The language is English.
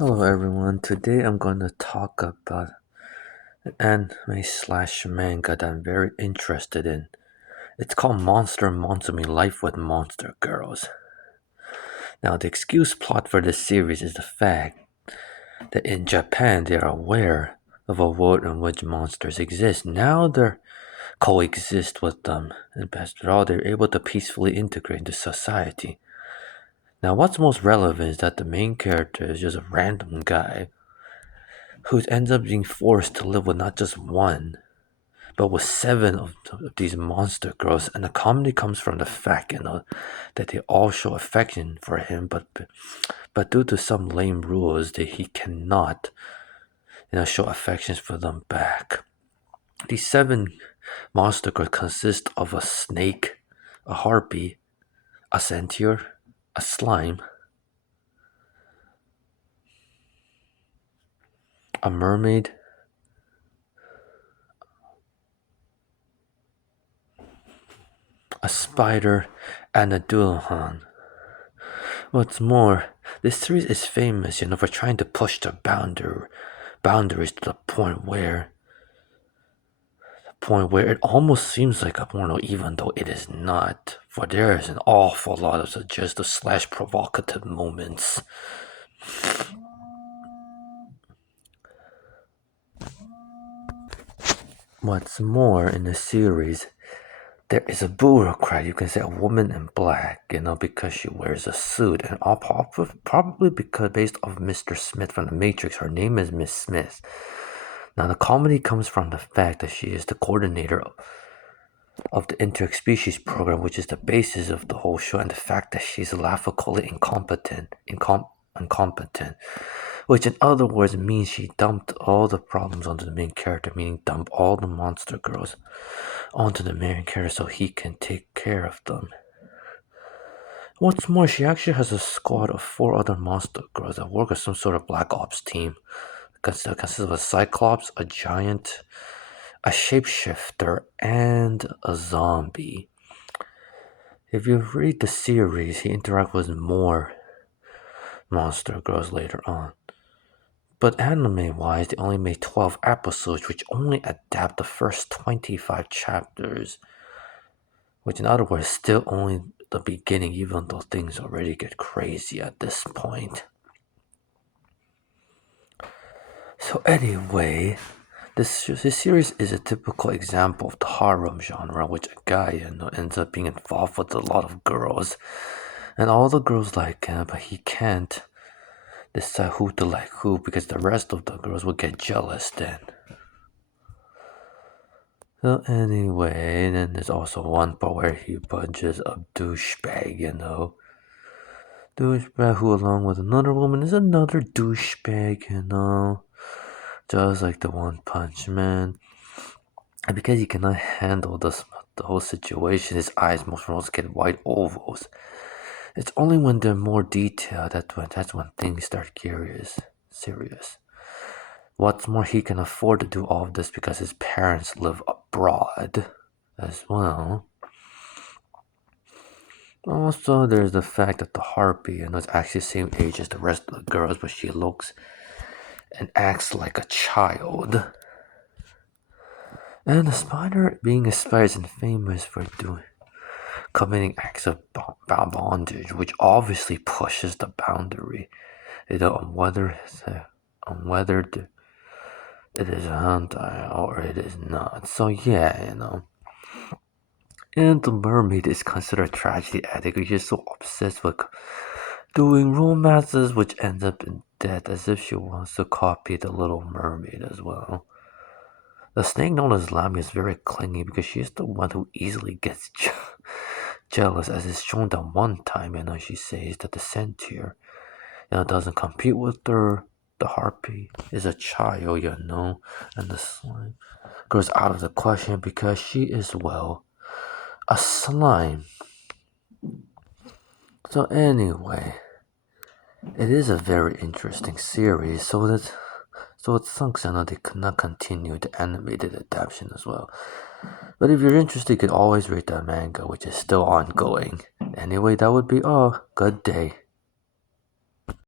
Hello everyone, today I'm going to talk about an anime slash manga that I'm very interested in. It's called Monster Momsume Life with Monster Girls. Now, the excuse plot for this series is the fact that in Japan they are aware of a world in which monsters exist. Now they coexist with them, and best of all, they're able to peacefully integrate into society. Now, what's most relevant is that the main character is just a random guy who ends up being forced to live with not just one, but with seven of these monster girls. And the comedy comes from the fact, that they all show affection for him, but due to some lame rules, that he cannot, show affections for them back. These seven monster girls consist of a snake, a harpy, a centaur, a slime, a mermaid, a spider, and a duhan. What's more, this series is famous, for trying to push the boundaries to the point where it almost seems like a porno, even though it is not. For there is an awful lot of suggestive slash provocative moments. What's more, in the series, there is a bureaucrat, you can say a woman in black, because she wears a suit, and all probably because based off Mr. Smith from The Matrix, her name is Miss Smith. Now, the comedy comes from the fact that she is the coordinator of the interspecies program, which is the basis of the whole show, and the fact that she's laughably incompetent, which in other words means she dumped all the problems onto the main character, meaning dump all the monster girls onto the main character so he can take care of them. What's more, she actually has a squad of four other monster girls that work as some sort of black ops team. That consists of a cyclops, a giant, a shapeshifter, and a zombie. If you read the series, he interacts with more monster girls later on. But anime-wise, they only made 12 episodes, which only adapt the first 25 chapters, which in other words, still only the beginning, even though things already get crazy at this point. So anyway, this series is a typical example of the harem genre, which a guy ends up being involved with a lot of girls, and all the girls like him, but he can't decide who to like who because the rest of the girls will get jealous then. So anyway, then there's also one part where he punches a douchebag, douchebag who along with another woman is another douchebag, just like the One Punch Man. And because he cannot handle the whole situation, his eyes most get white ovals. It's only when they're more detailed that's when things start serious. What's more, he can afford to do all of this because his parents live abroad as well. Also, there's the fact that the harpy is actually the same age as the rest of the girls, but she looks and acts like a child. And the spider, being a spider, is famous for committing acts of bondage, which obviously pushes the boundary, on whether it is a hentai or it is not. So yeah. And the mermaid is considered a tragedy addict, which is so obsessed with doing romances, which ends up in death, as if she wants to copy the Little Mermaid as well. The snake known as Lamia is very clingy because she is the one who easily gets jealous, as is shown that one time, she says that the centaur, doesn't compete with her. The harpy is a child, and the slime goes out of the question because she is, well, a slime. So anyway, it is a very interesting series, so it sucks they could not continue the animated adaptation as well. But if you're interested, you can always read the manga, which is still ongoing. Anyway, that would be all. Good day.